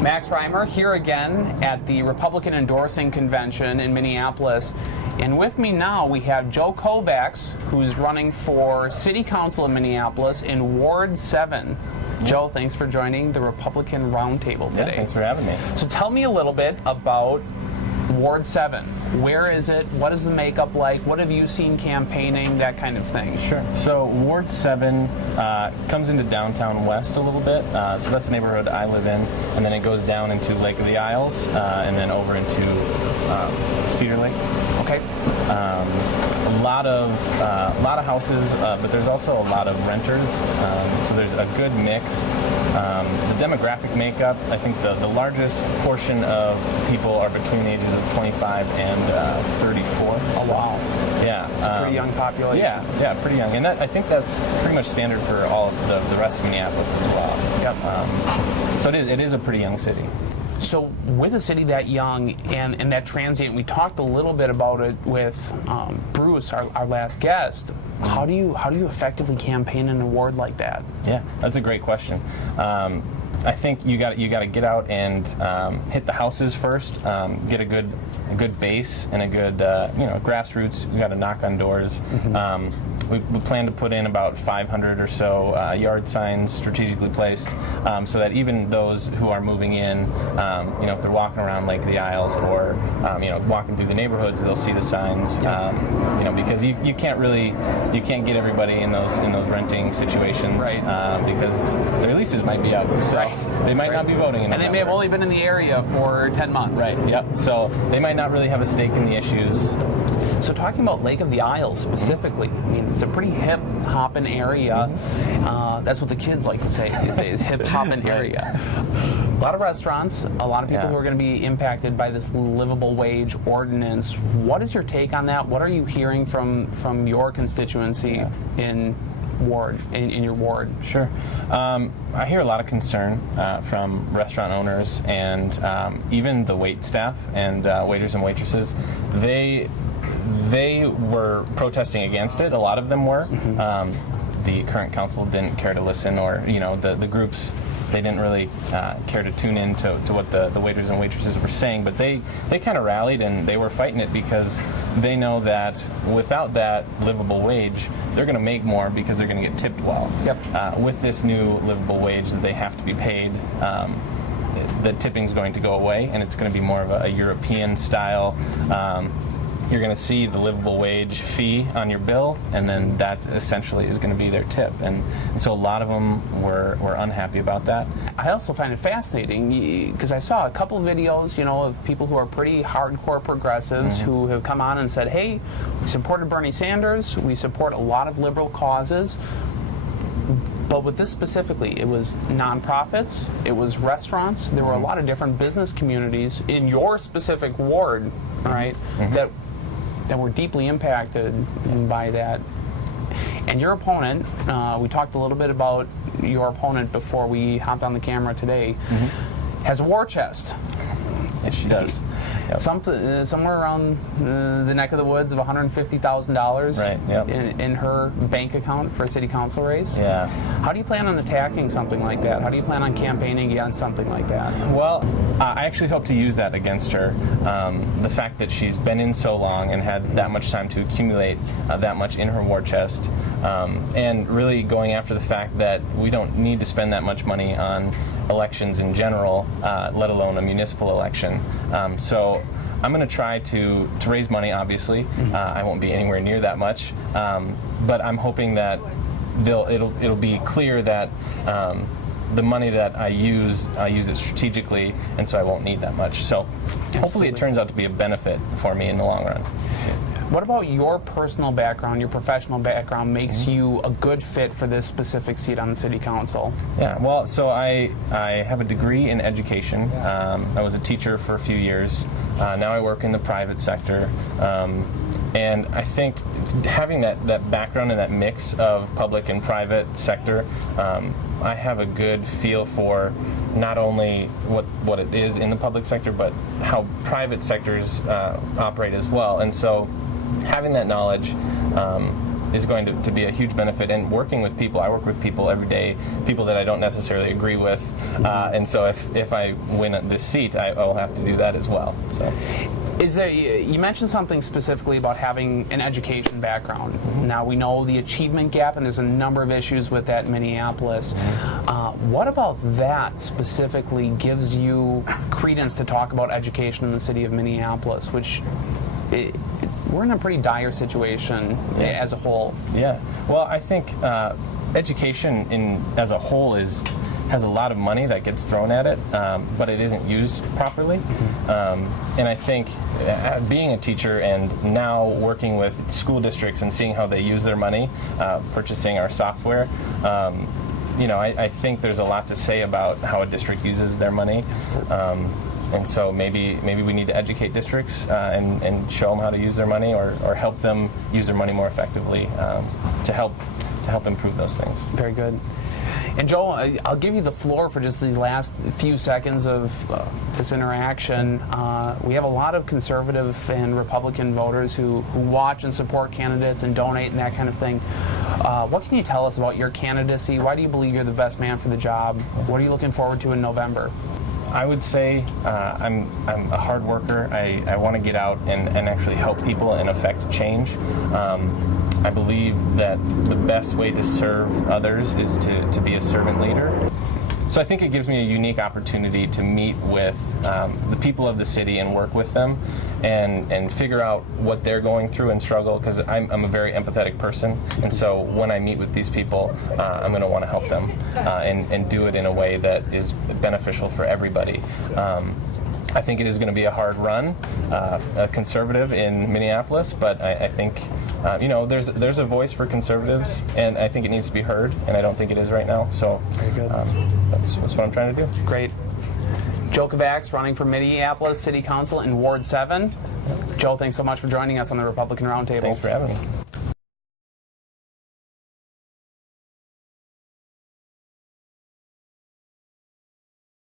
Max Reimer here again at the Republican Endorsing Convention in Minneapolis. And with me now we have Joe Kovacs, who's running for City Council in Minneapolis in Ward 7. Joe, thanks for joining the Republican Roundtable today. Yeah, thanks for having me. So tell me a little bit about Ward 7. Where is it? What is the makeup like? What have you seen campaigning? That kind of thing. Sure. So Ward 7 comes into downtown west a little bit. So that's the neighborhood I live in. And then it goes down into Lake of the Isles and then over into Cedar Lake. Okay. A lot of houses, but there's also a lot of renters. So there's a good mix. The demographic makeup, I think the largest portion of people are between the ages of 25 and 34. Oh, wow. Yeah. It's a pretty young population. Yeah, pretty young. And I think that's pretty much standard for all of the rest of Minneapolis as well. Yep. So it is a pretty young city. So with a city that young and that transient, we talked a little bit about it with Bruce, our last guest. How do you effectively campaign in a ward like that? Yeah, that's a great question. I think you got to get out and hit the houses first. Get a good base and a good grassroots. You got to knock on doors. We plan to put in about 500 or so yard signs strategically placed, so that even those who are moving in, if they're walking around Lake of the Isles or walking through the neighborhoods, they'll see the signs. Because you can't get everybody in those renting situations, right? Because their leases might be up, so they might not be voting in and they may have only been in the area for 10 months. Right. Yep. So they might not really have a stake in the issues. So talking about Lake of the Isles specifically, I mean, it's a pretty hip-hopping area. That's what the kids like to say these days, hip-hopping area. A lot of restaurants, a lot of people who are going to be impacted by this livable wage ordinance. What is your take on that? What are you hearing from your constituency in your ward? Sure. I hear a lot of concern from restaurant owners and even the wait staff and waiters and waitresses. They were protesting against it. A lot of them were. The current council didn't care to listen, or the groups, they didn't really care to tune in to what the waiters and waitresses were saying. But they kind of rallied and they were fighting it because they know that without that livable wage, they're going to make more because they're going to get tipped well. Yep. With this new livable wage that they have to be paid, the tipping is going to go away, and it's going to be more of a European style. You're going to see the livable wage fee on your bill, and then that essentially is going to be their tip. And so a lot of them were unhappy about that. I also find it fascinating because I saw a couple videos, of people who are pretty hardcore progressives who have come on and said, hey, we supported Bernie Sanders, we support a lot of liberal causes. But with this specifically, it was nonprofits, it was restaurants, there were a lot of different business communities in your specific ward, right, that were deeply impacted by that. And your opponent, we talked a little bit about your opponent before we hopped on the camera today, has a war chest. Yes, she does. Yep. Somewhere around the neck of the woods of $150,000 right, yep. in her bank account for a city council race. Yeah. How do you plan on attacking something like that? How do you plan on campaigning against something like that? Well, I actually hope to use that against her. The fact that she's been in so long and had that much time to accumulate that much in her war chest, and really going after the fact that we don't need to spend that much money on elections in general, let alone a municipal election. So I'm going to try to raise money, obviously. I won't be anywhere near that much, but I'm hoping that it'll be clear that the money that I use it strategically, and so I won't need that much. So hopefully it turns out to be a benefit for me in the long run. What about your personal background, your professional background makes you a good fit for this specific seat on the city council? Yeah, well, so I have a degree in education. I was a teacher for a few years. Now I work in the private sector. And I think having that background and that mix of public and private sector, I have a good feel for not only what it is in the public sector, but how private sectors operate as well. And so having that knowledge is going to be a huge benefit. And working with people, I work with people every day, people that I don't necessarily agree with, and so if I win this seat, I will have to do that as well. So. You mentioned something specifically about having an education background. Now, we know the achievement gap, and there's a number of issues with that in Minneapolis. What about that specifically gives you credence to talk about education in the city of Minneapolis, which we're in a pretty dire situation as a whole? Yeah. Well, I think education as a whole has a lot of money that gets thrown at it, but it isn't used properly. And I think being a teacher and now working with school districts and seeing how they use their money, purchasing our software, I think there's a lot to say about how a district uses their money. And so maybe we need to educate districts and show them how to use their money, or help them use their money more effectively to help improve those things. Very good. And Joel, I'll give you the floor for just these last few seconds of this interaction. We have a lot of conservative and Republican voters who watch and support candidates and donate and that kind of thing. What can you tell us about your candidacy? Why do you believe you're the best man for the job? What are you looking forward to in November? I would say I'm a hard worker. I want to get out and actually help people and affect change. I believe that the best way to serve others is to be a servant leader. So I think it gives me a unique opportunity to meet with the people of the city and work with them and figure out what they're going through and struggle, because I'm a very empathetic person, and so when I meet with these people, I'm going to want to help them and do it in a way that is beneficial for everybody. I think it is going to be a hard run, a conservative in Minneapolis, but I think there's a voice for conservatives, and I think it needs to be heard, and I don't think it is right now. So very good. That's what I'm trying to do. Great. Joe Kovacs, running for Minneapolis City Council in Ward 7. Joe, thanks so much for joining us on the Republican Roundtable. Thanks for having me.